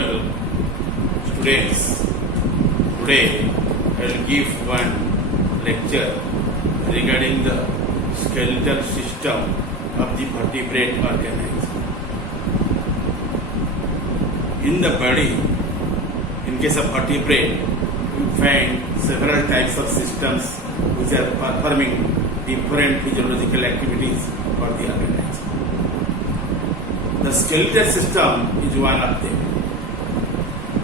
Well, students, today I will give one lecture regarding the skeletal system of the vertebrate organism. In the body, in case of vertebrate, you find several types of systems which are performing different physiological activities for the organism. The skeletal system is one of them,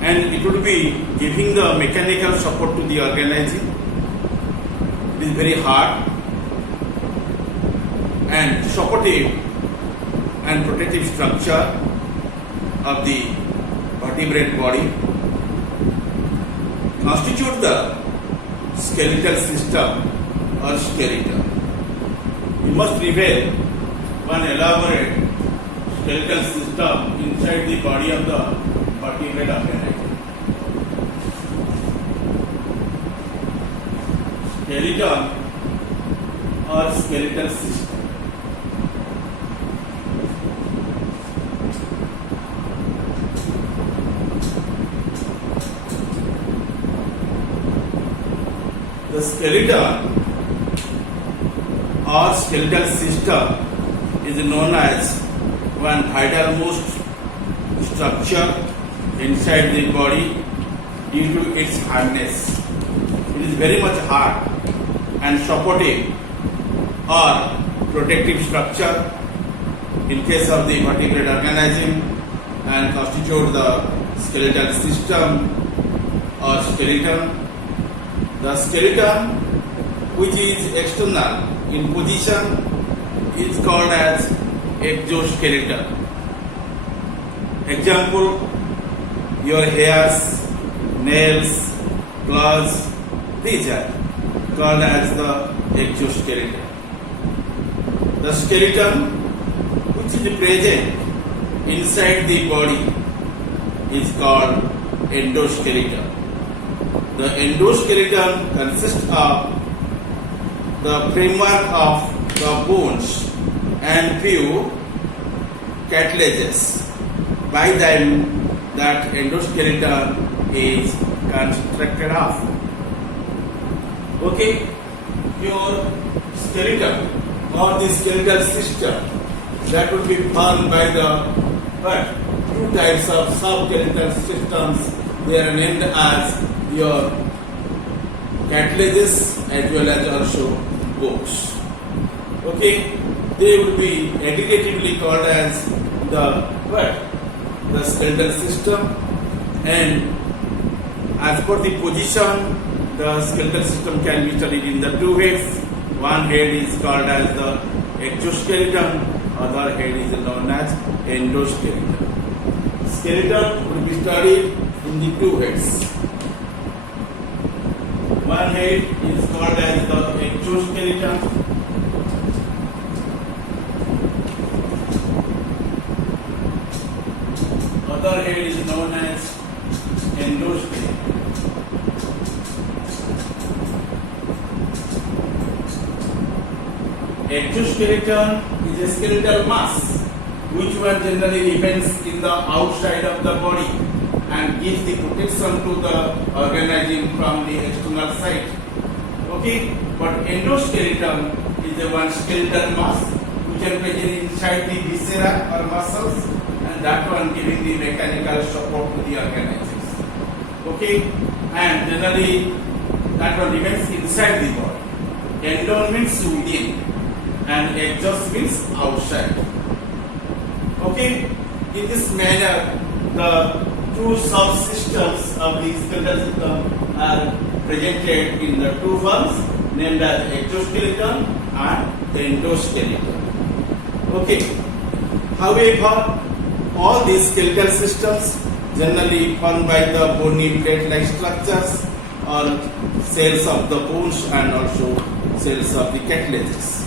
and it will be giving the mechanical support to the organism. It is very hard and supportive and protective structure of the vertebrate body constitute the skeletal system or skeleton. We must reveal one elaborate skeletal system inside the body of the vertebrate organism. Skeleton or skeletal system. The skeleton or skeletal system is known as one vitalmost structure inside the body due to its hardness. It is very much hard and supportive or protective structure in case of the vertebrate organism and constitute the skeletal system or skeleton. The skeleton, which is external in position, is called as exoskeleton. Example, your hairs, nails, claws, these are called as the exoskeleton. The skeleton, which is present inside the body, is called endoskeleton. The endoskeleton consists of the framework of the bones and few cartilages. By them, that endoskeleton is constructed of. Okay, your skeleton or the skeletal system that will be formed by the two types of subskeletal systems. They are named as your cartilages as well as also bones. Okay, they will be indicatively called as the skeletal system, and as per the position, the skeletal system can be studied in the two heads. One head is called as the exoskeleton, other head is known as endoskeleton. Skeleton will be studied in the two heads. One head is called as the exoskeleton, other head is known as endoskeleton. Exoskeleton is a skeletal mass which one generally remains in the outside of the body and gives the protection to the organism from the external side. Okay, but endoskeleton is a one skeletal mass which are present inside the viscera or muscles, and that one giving the mechanical support to the organisms. Okay, and generally that one remains inside the body. Endo means within and exos means outside. Okay, in this manner the two subsystems of the skeletal system are presented in the two forms named as exoskeleton and endoskeleton. Okay, however, all these skeletal systems generally formed by the bony plate-like structures or cells of the bones and also cells of the cartilages.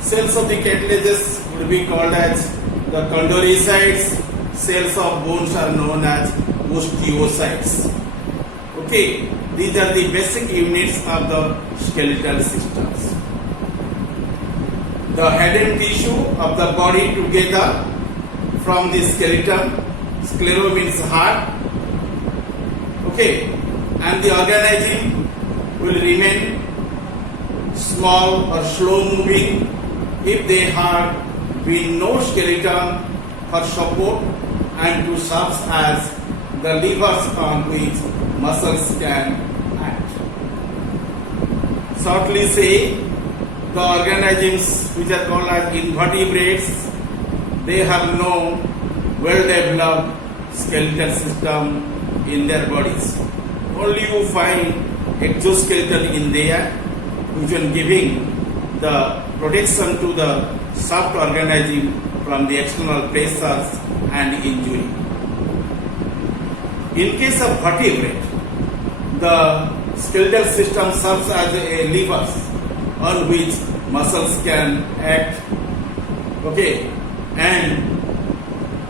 Cells of the cartilages would be called as the chondrocytes. Cells of bones are known as osteocytes. Okay, these are the basic units of the skeletal systems. The head and tissue of the body together from the skeleton. Sclero means heart, Okay, and the organism will remain small or slow moving if there had been no skeleton for support and to serve as the levers on which muscles can act. Shortly say, the organisms which are called as invertebrates, they have no well-developed skeletal system in their bodies. Only you find exoskeleton in there, which is giving the protection to the soft organism from the external pressures and injury. In case of vertebrate, the skeletal system serves as a levers on which muscles can act. Okay, and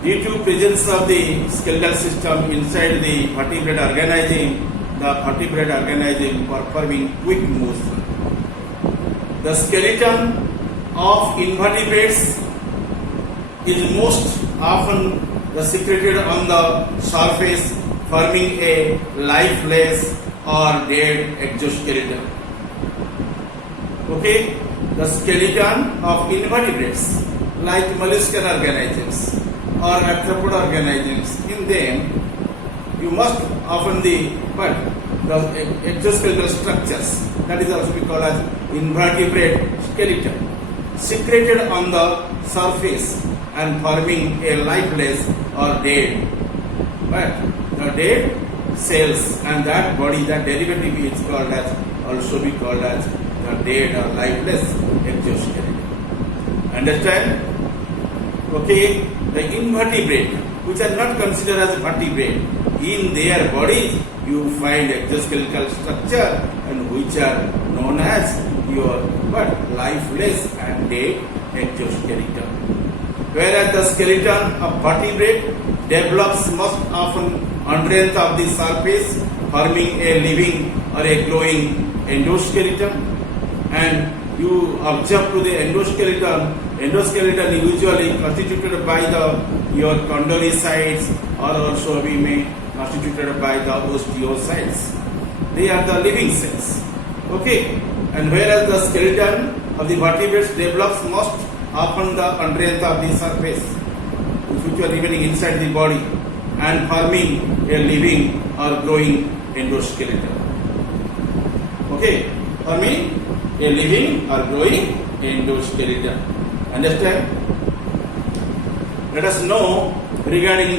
due to presence of the skeletal system inside the vertebrate organism, the vertebrate organism performing quick motion. The skeleton of invertebrates is most often secreted on the surface, forming a lifeless or dead exoskeleton. Okay, the skeleton of invertebrates like molluscan organisms or arthropod organisms, in them you must often the exoskeletal structures, that is also called as invertebrate skeleton, secreted on the surface and forming a lifeless or dead, but the dead cells and that body, that derivative is called as, also be called as the dead or lifeless exoskeleton. Understand? Okay, the invertebrate, which are not considered as vertebrate, in their bodies you find exoskeletal structure and which are known as your lifeless and dead exoskeleton. Whereas the skeleton of vertebrate develops most often underneath of the surface, forming a living or a growing endoskeleton, and you observe to the endoskeleton usually constituted by your chondrocytes or also we may constituted by the osteocytes. They are the living cells. Okay, and whereas the skeleton of the vertebrates develops most often the underneath of the surface, which are remaining inside the body and forming a living or growing endoskeleton. Okay, forming a living or growing endoskeleton. Understand? Let us know regarding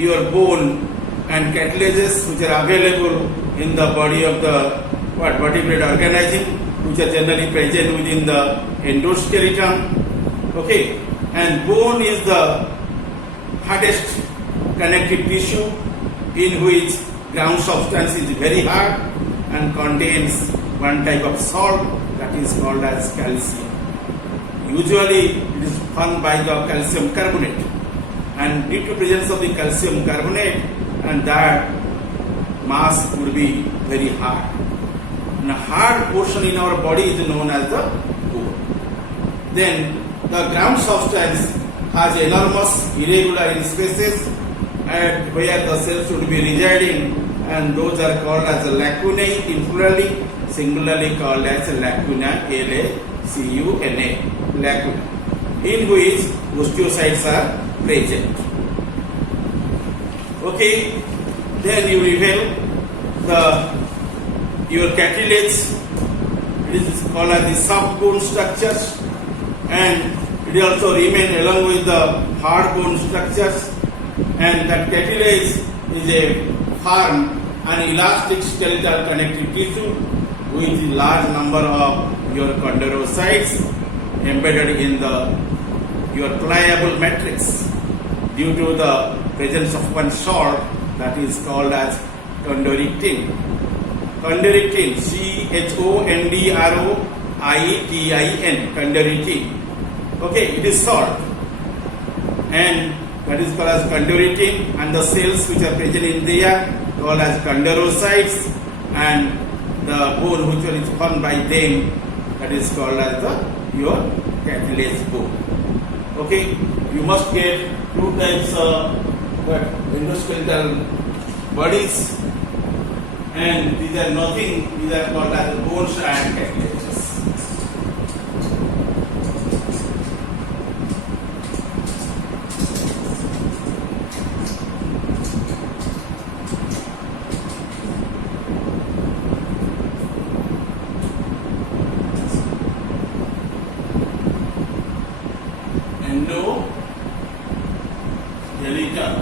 your bone and cartilages which are available in the body of the vertebrate organism, which are generally present within the endoskeleton. Okay, and bone is the hardest connective tissue in which ground substance is very hard and contains one type of salt that is called as calcium. Usually it is formed by the calcium carbonate, and due to presence of the calcium carbonate, and that mass would be very hard. And a hard portion in our body is known as the bone. Then the ground substance has enormous irregular spaces and where the cells should be residing, and those are called as lacunae in plurally, singularly called as lacuna, L-A-C-U-N-A, lacuna, in which osteocytes are present. Okay, then you reveal your cartilage. It is called as the soft bone structures, and it also remain along with the hard bone structures, and that cartilage is a firm and elastic skeletal connective tissue with a large number of your chondrocytes embedded in your pliable matrix due to the presence of one salt that is called as chondroitin. Chondroitin, C-H-O-N-D-R-O-I-T-I-N, chondroitin. Okay, it is salt, and that is called as chondroitin, and the cells which are present in there called as chondrocytes, and the bone which is formed by them, that is called as your cartilage bone. Okay, you must get two types of endoskeletal bodies. and these are nothing, these are called as bones and cartilages. Endoskeleton,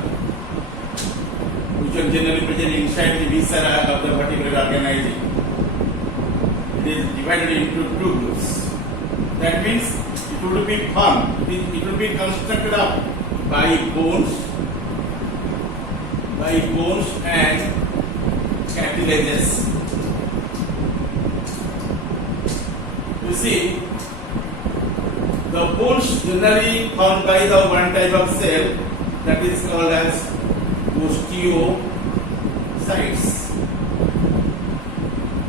which are generally present inside the viscera of the vertebrate organism. It is divided into two groups. That means it will be formed, it will be constructed up by bones and cartilages. You see, the bones generally formed by the one type of cell that is called as osteocytes.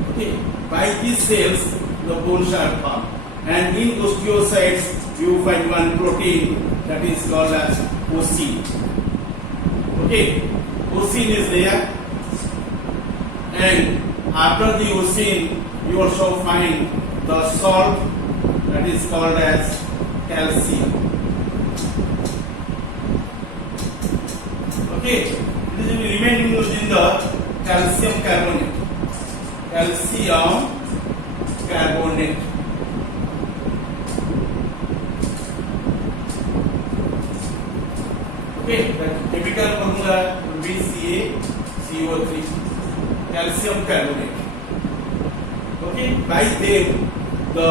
Okay, by these cells the bones are formed, and in osteocytes you find one protein that is called as ossin. Okay, ossin is there, and after the ossin you also find the salt that is called as calcium. Okay, this will be remaining in the calcium carbonate. Calcium carbonate. Okay, the chemical formula will be CaCO3, calcium carbonate. Okay, by them the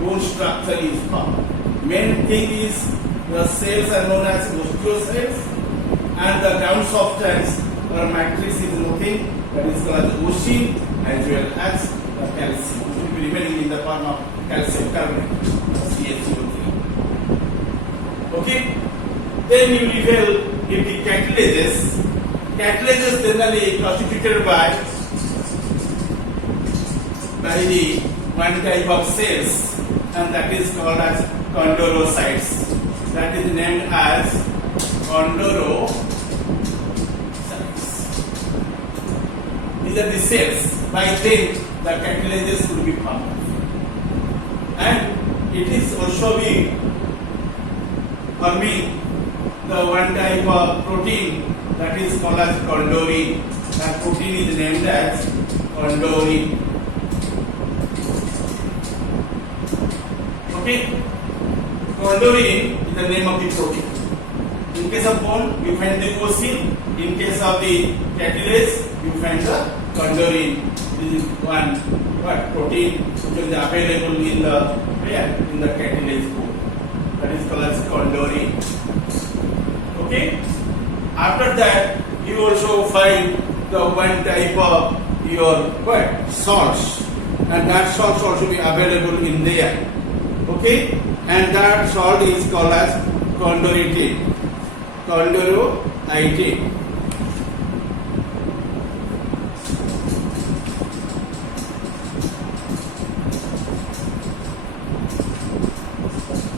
bone structure is formed. Main thing is the cells are known as osteocytes, and the ground substance or matrix is nothing, that is called as ossin as well as the calcium, which will be remaining in the form of calcium carbonate, CaCO3. Okay, then you reveal if the cartilages generally constituted by the one type of cells, and that is called as chondrocytes. That is named as chondrocytes. These are the cells. By them the cartilages will be formed, and it is also be forming the one type of protein that is called as chondrorin. That protein is named as chondrorin. Okay, chondrorin is the name of the protein. In case of bone, you find the ossin. In case of the cartilage, you find the chondrorin. This is one protein which is available in the cartilage bone. That is called as chondrorin. Okay. After that, you also find the one type of your salts, and that salts also be available in there. Okay, and that salt is called as chondroitin. Chondroitin.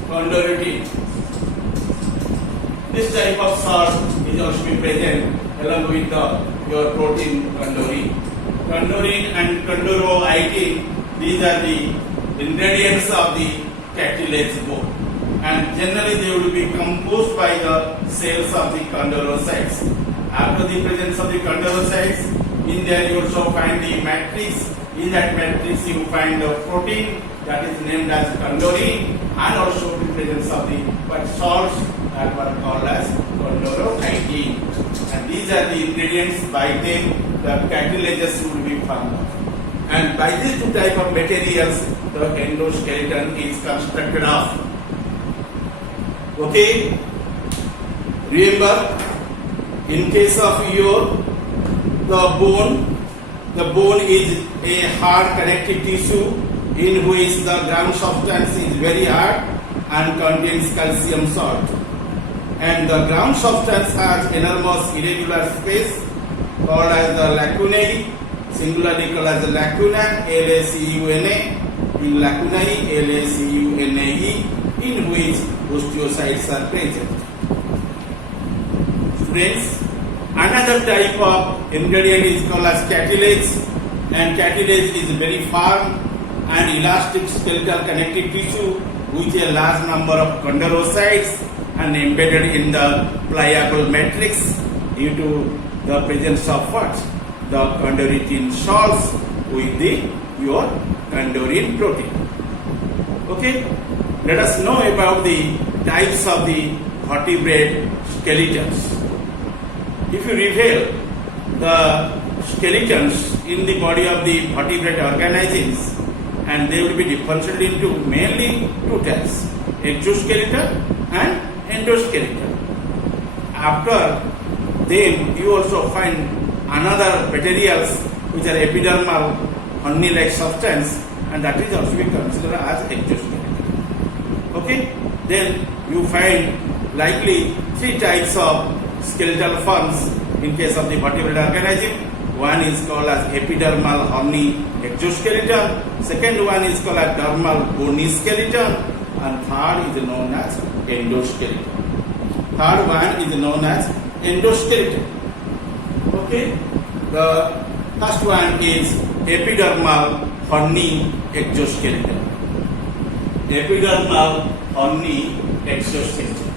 Chondroitin. This type of salt is also be present along with your protein chondrorin. Chondrorin and chondroitin, these are the ingredients of the cartilage bone, and generally they will be composed by the cells of the chondrocytes. After the presence of the chondrocytes, in there you also find the matrix. In that matrix you find the protein that is named as chondrorin, and also the presence of the salts that were called as chondroitin. And these are the ingredients. By them the cartilages will be formed. And by these two type of materials the endoskeleton is constructed of. Okay, remember, in case of the bone is a hard connective tissue in which the ground substance is very hard and contains calcium salt, and the ground substance has enormous irregular space called as the lacunae, singularly called as the lacuna, LACUNA, in lacunae, LACUNAE, in which osteocytes are present. Friends, Another type of ingredient is called as cartilage, and cartilage is very firm and elastic skeletal connective tissue with a large number of chondrocytes and embedded in the pliable matrix due to the presence of what? The chondroitin salts with your chondroitin protein. Okay, let us know about the types of the vertebrate skeletons. If you reveal the skeletons in the body of the vertebrate organisms, and they will be differentiated into mainly two types, exoskeleton and endoskeleton. After them, you also find another materials which are epidermal honey-like substance, and that is also be considered as exoskeleton. Okay, then you find likely three types of skeletal forms in case of the vertebrate organism. One is called as epidermal horny exoskeleton, second one is called as dermal bony skeleton, and third is known as endoskeleton. Third one is known as endoskeleton. Okay, the first one is epidermal horny exoskeleton. Epidermal horny exoskeleton.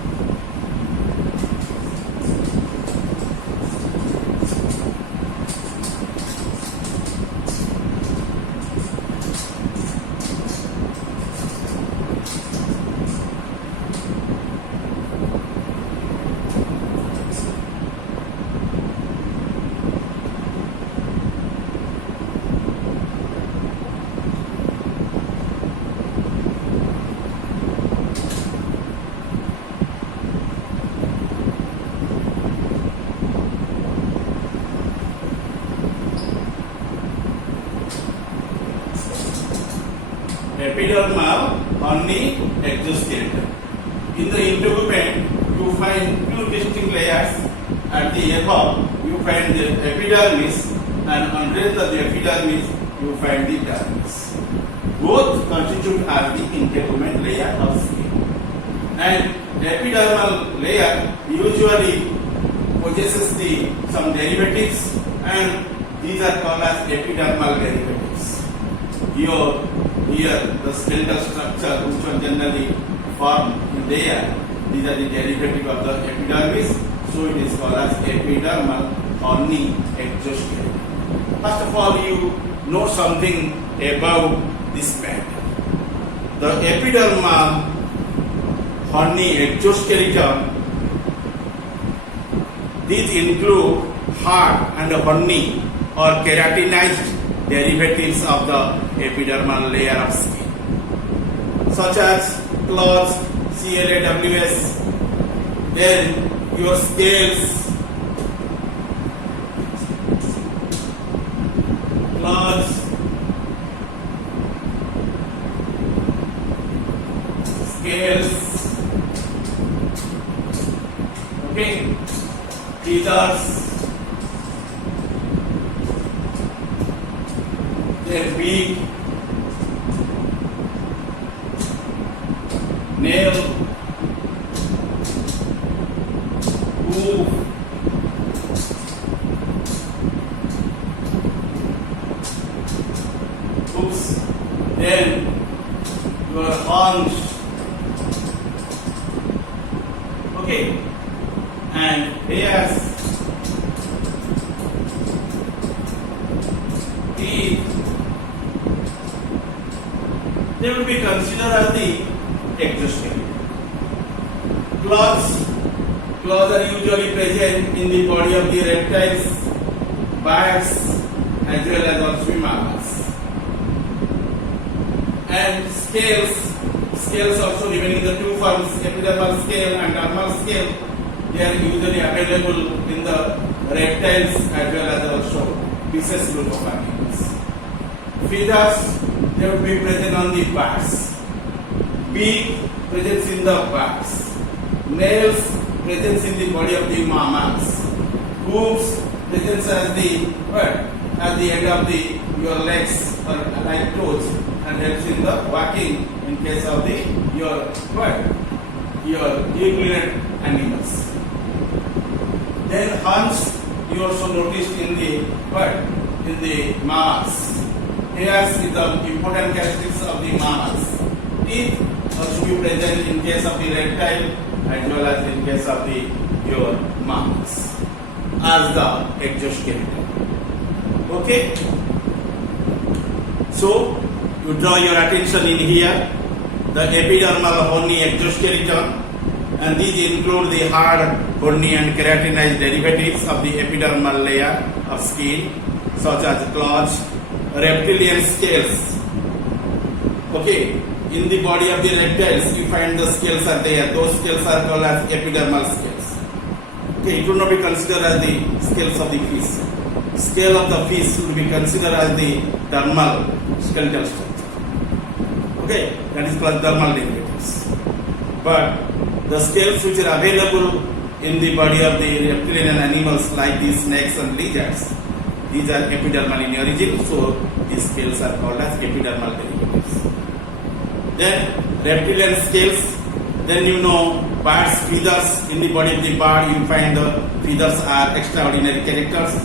Epidermal horny exoskeleton. In the integument, you find two distinct layers. At the above, you find the epidermis, and underneath the epidermis, you find the dermis. Both constitute as the integument layer of skin. And the epidermal layer usually possesses some derivatives, and these are called as epidermal derivatives. Here the skeletal structure which are generally formed in layer, these are the derivative of the epidermis, so it is called as epidermal horny exoskeleton. First of all, you know something about this matter. The epidermal horny exoskeleton, these include hard and horny or keratinized derivatives of the epidermal layer of skin, such as claws, CLAWS, then your scales, claws, scales, okay, teethers, their beak, nail, hoof, hooves, then your horns, okay, and ears, teeth. They will be considered as the exoskeleton. Claws are usually present in the body of the reptiles, birds, as well as also mammals. And scales also remaining the two forms, epidermal scale and dermal scale. They are usually available in the reptiles as well as also fishes group of animals. Feathers, they would be present on the backs. Beak, presence in the backs. Nails, presence in the body of the mammals. Hooves, presence at the end of your legs or like toes, and helps in the walking in case of your ungulate animals. Then horns, you also noticed in the what? In the mammals. Hairs is the important characteristics of the mammals. Teeth also be present in case of the reptile as well as in case of the your mammals as the exoskeleton. Okay. So you draw your attention in here the epidermal horny exoskeleton, and these include the hard, horny and keratinized derivatives of the epidermal layer of skin such as claws, reptilian scales. Okay, in the body of the reptiles you find the scales are there. Those scales are called as epidermal scales. Okay, it would not be considered as the scales of the fish. Scale of the fish would be considered as the dermal skeletal structure. Okay, that is called dermal derivatives. But the scales which are available in the body of the reptilian animals like the snakes and lizards, these are epidermal in origin, so these scales are called as epidermal derivatives. Then reptilian scales, then you know birds' feathers. In the body of the bird you find the feathers are extraordinary characters,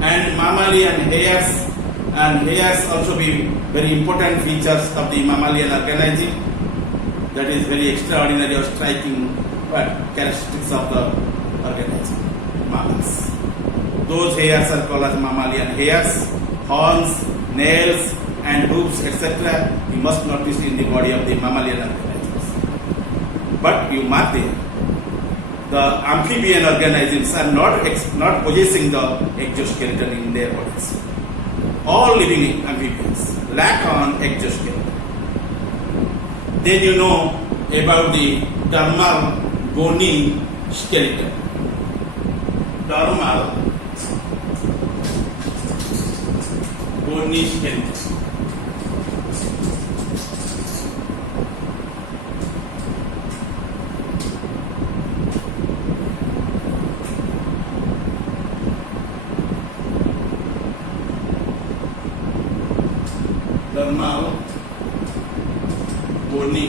and mammalian hairs, and hairs also be very important features of the mammalian organism. That is very extraordinary or striking characteristics of the organism, mammals. Those hairs are called as mammalian hairs. Horns, nails and hooves, etc. you must notice in the body of the mammalian organisms. But you mark there, the amphibian organisms are not possessing the exoskeleton in their bodies. All living amphibians lack on exoskeleton. Then you know about the dermal bony skeleton. Dermal bony skeleton. Dermal bony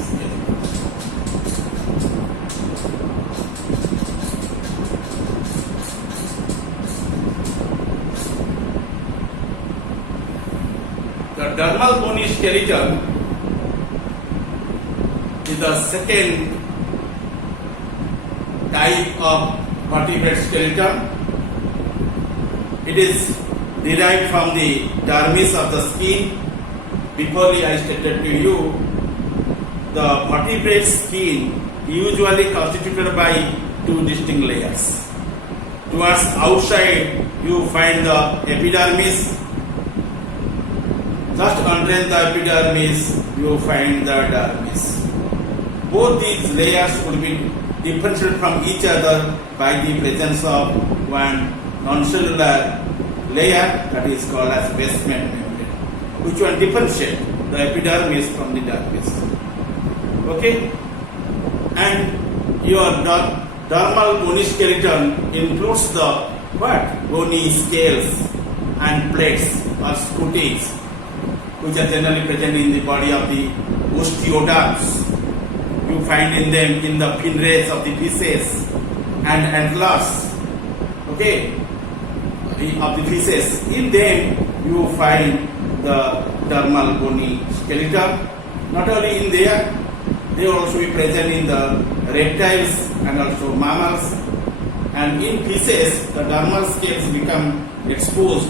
skeleton. The dermal bony skeleton is the second type of vertebrate skeleton. It is derived from the dermis of the skin. Before I stated to you, the vertebrate skin usually constituted by two distinct layers. Towards outside you find the epidermis. Just underneath the epidermis you find the dermis. Both these layers would be differentiated from each other by the presence of one non-cellular layer that is called as basement membrane, which will differentiate the epidermis from the dermis. Okay, and your dermal bony skeleton includes the bony scales and plates or scutes, which are generally present in the body of the osteoderms. You find in them in the fin rays of the fishes and antlers. Okay, of the fishes. In them you find the dermal bony skeleton. Not only in there, they will also be present in the reptiles and also mammals. And in fishes, the dermal scales become exposed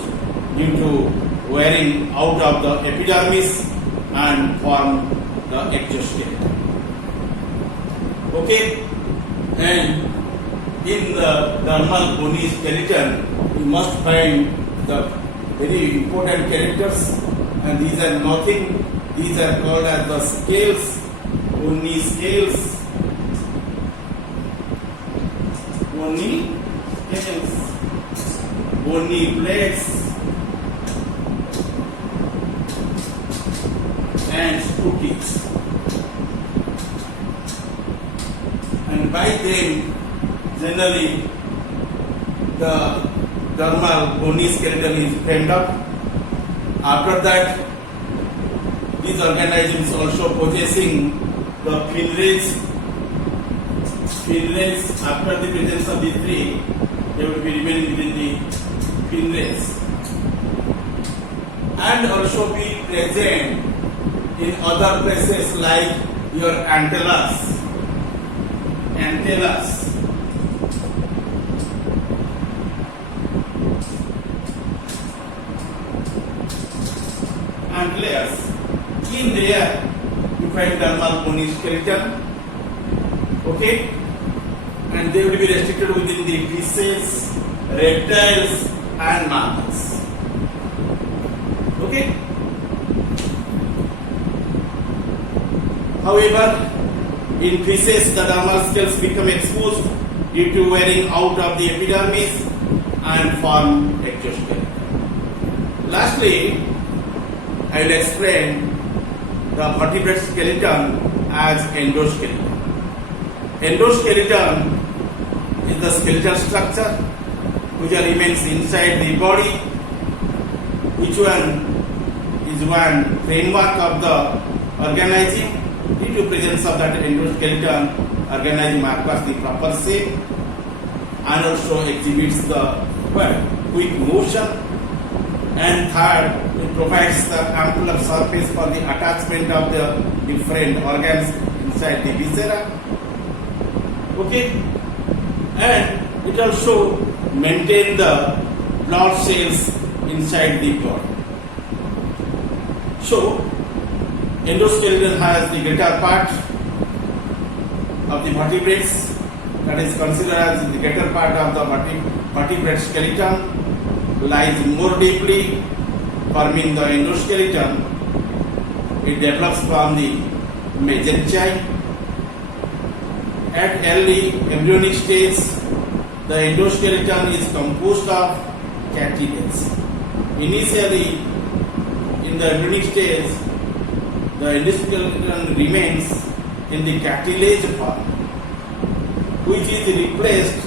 due to wearing out of the epidermis and form the exoskeleton. Okay, and in the dermal bony skeleton, you must find the very important characters, and these are nothing. These are called as the scales, bony scales, bony scales, bony plates, and scutes. And by them, generally, the dermal bony skeleton is framed up. After that, these organisms also possessing the fin rays fin rails. After the presence of these three, they will be remaining within the fin rails, and also be present in other places like your antennas. Antlers. In there, you find dermal bony skeleton. Okay, and they will be restricted within the fishes, reptiles, and mammals. Okay. However, in fishes, the dermal scales become exposed due to wearing out of the epidermis and form exoskeleton. Lastly, I will explain the vertebrate skeleton as endoskeleton. Endoskeleton is the skeletal structure which remains inside the body, which one is one framework of the organism. Due to presence of that endoskeleton, organism acquires the proper shape and also exhibits the quick motion. And third, it provides the ample surface for the attachment of the different organs inside the viscera. Okay, and it also maintains the blood cells inside the body. So, endoskeleton has the greater part of the vertebrates, that is considered as the greater part of the vertebrate skeleton, lies more deeply, forming the endoskeleton. It develops from the mesentery. At early embryonic stage, the endoskeleton is composed of cartilage. Initially, in the embryonic stage, the endoskeleton remains in the cartilage form, which is replaced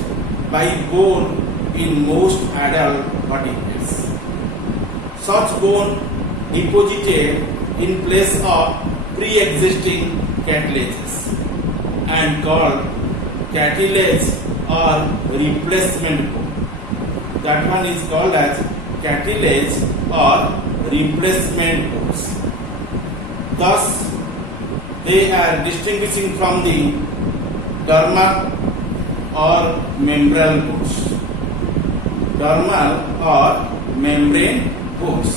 by bone in most adult vertebrates. Such bone deposited in place of pre-existing cartilages and called cartilage or replacement bone. That one is called as cartilage or replacement bones. Thus, they are distinguishing from the dermal or membranous bones. Dermal or membrane bones,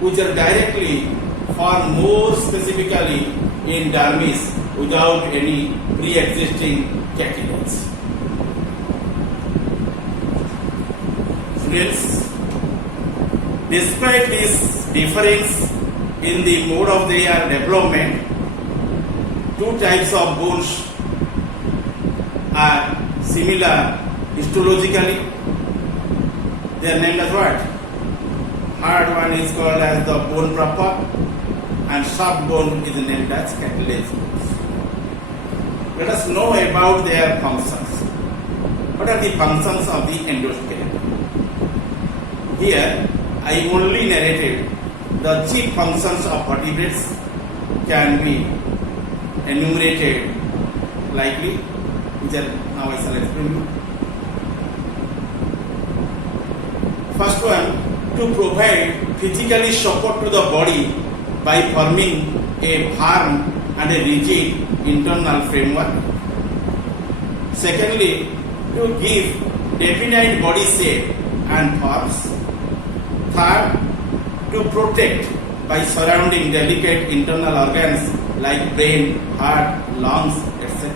which are directly formed more specifically in dermis without any pre-existing cartilage. Students, despite this difference in the mode of their development, two types of bones are similar histologically. They are named as what? Hard one is called as the bone proper, and soft bone is named as cartilage bones. Let us know about their functions. What are the functions of the endoskeleton? Here, I only narrated the chief functions of vertebrates, can be enumerated likely, which are now I shall explain you. First one, to provide physically support to the body by forming a firm and a rigid internal framework. Secondly, to give definite body shape and forms. Third, to protect by surrounding delicate internal organs like brain, heart, lungs, etc.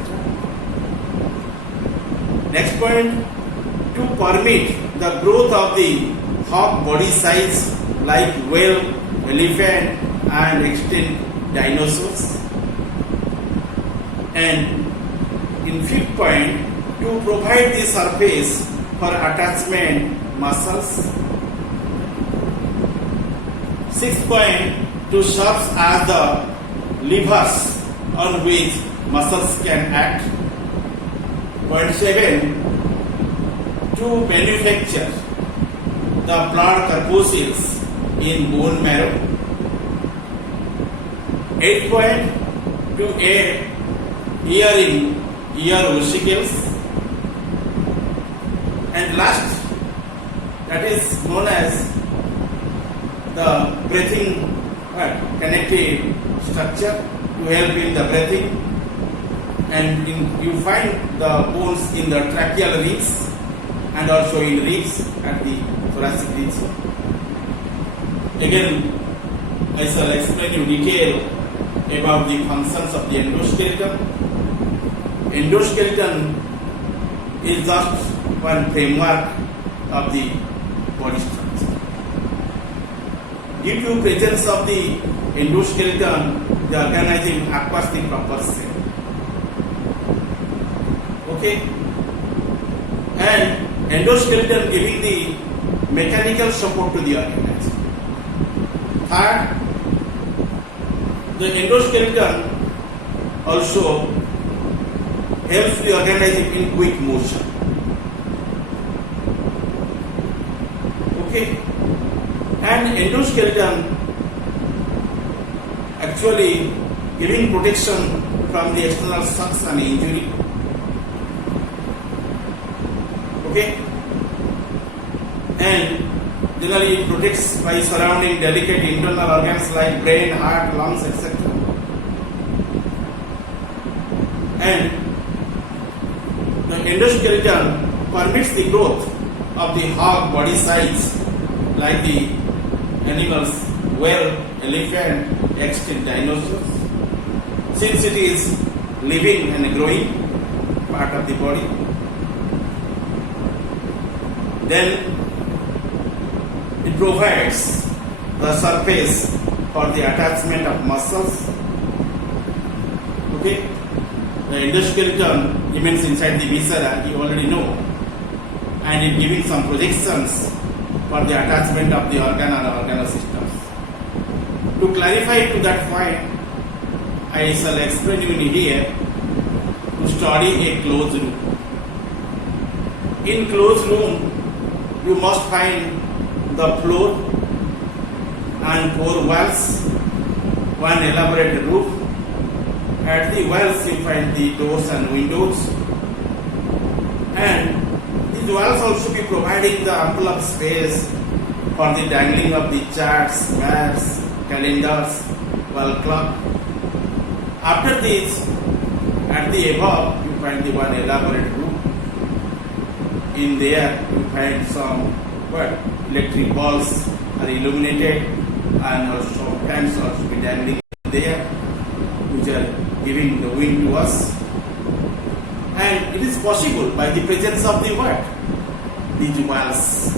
Next point, to permit the growth of the hog body size like whale, elephant and extinct dinosaurs. And in fifth point, to provide the surface for attachment muscles. Sixth point, to serve as the levers on which muscles can act. Point 7, to manufacture the blood corpuscles in bone marrow. 8 point, to aid hearing ear vesicles, and last, that is known as the breathing connective structure to help in the breathing, and you find the bones in the tracheal ribs and also in ribs at the thoracic region. Again, I shall explain you detail about the functions of the endoskeleton. Endoskeleton is just one framework of the body structure. Due to presence of the endoskeleton, the organism acquires the proper shape. Okay, and endoskeleton giving the mechanical support to the organism. Third, the endoskeleton also helps the organism in quick motion. Okay, and endoskeleton actually giving protection from the external shocks and injury. Okay, and generally it protects by surrounding delicate internal organs like brain, heart, lungs, etc. And the endoskeleton permits the growth of the hog body size like the animals, whale, elephant, extinct dinosaurs, since it is living and growing part of the body. Then it provides the surface for the attachment of muscles. Okay, the endoskeleton remains inside the viscera, you already know, and it giving some projections for the attachment of the organ and organal systems. To clarify to that point, I shall explain you here to study a closed room. In closed room, you must find the floor and 4 walls, one elaborate roof. At the walls you find the doors and windows, and these walls also be providing the ample of space for the dangling of the charts, maps, calendars, wall clock. After this, at the above you find the one elaborate roof. In there you find some electric bulbs are illuminated, and also fans also be dangling there, which are giving the wind to us. And it is possible by the presence of the these walls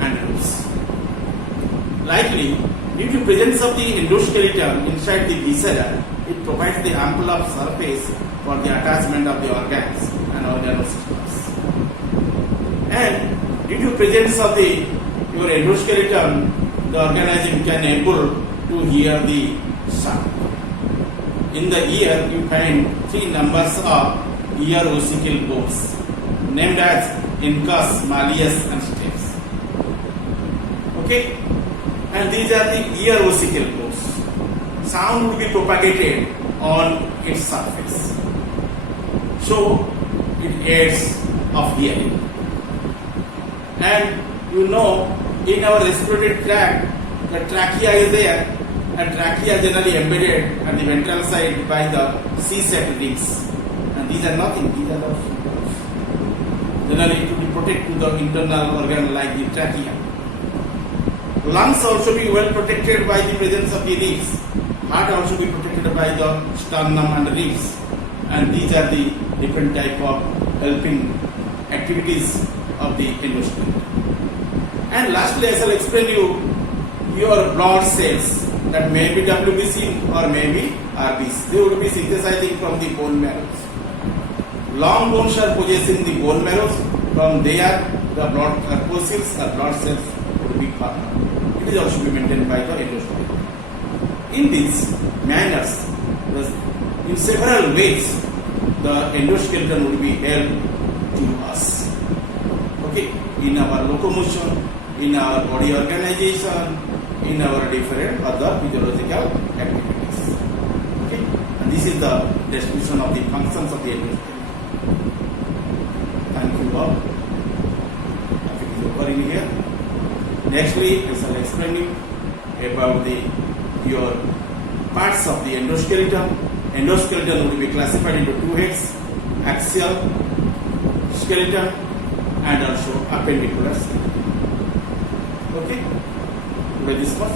and roofs. Likely, due to presence of the endoskeleton inside the viscera, it provides the ample of surface for the attachment of the organs and organal systems. And due to presence of your endoskeleton, the organism can able to hear the sound. In the ear, you find 3 numbers of ear vesicle bones, named as incus, malleus, and stapes. Okay, and these are the ear vesicle bones. Sound would be propagated on its surface, so it aids of hearing. And you know, in our respiratory tract, the trachea is there, and trachea generally embedded at the ventral side by the C-shaped ribs. And these are nothing, these are the bones. Generally to be protected to the internal organ like the trachea. Lungs also be well protected by the presence of the ribs. Heart also be protected by the sternum and ribs. And these are the different type of helping activities of the endoskeleton. And lastly, I shall explain you your blood cells that may be WBC or may be RBC. They would be synthesizing from the bone marrows. Long bones are possessing the bone marrows. From there, the blood corpuscles or blood cells would be formed. It is also be maintained by the endoskeleton. In these manners, in several ways, the endoskeleton would be help to us. Okay, in our locomotion, in our body organization, in our different other physiological activities. Okay, and this is the description of the functions of the endoskeleton. Thank you all. I think it's over in here. Nextly, I shall explain you about your parts of the endoskeleton. Endoskeleton will be classified into two heads: axial skeleton and also appendicular skeleton. Okay, today this was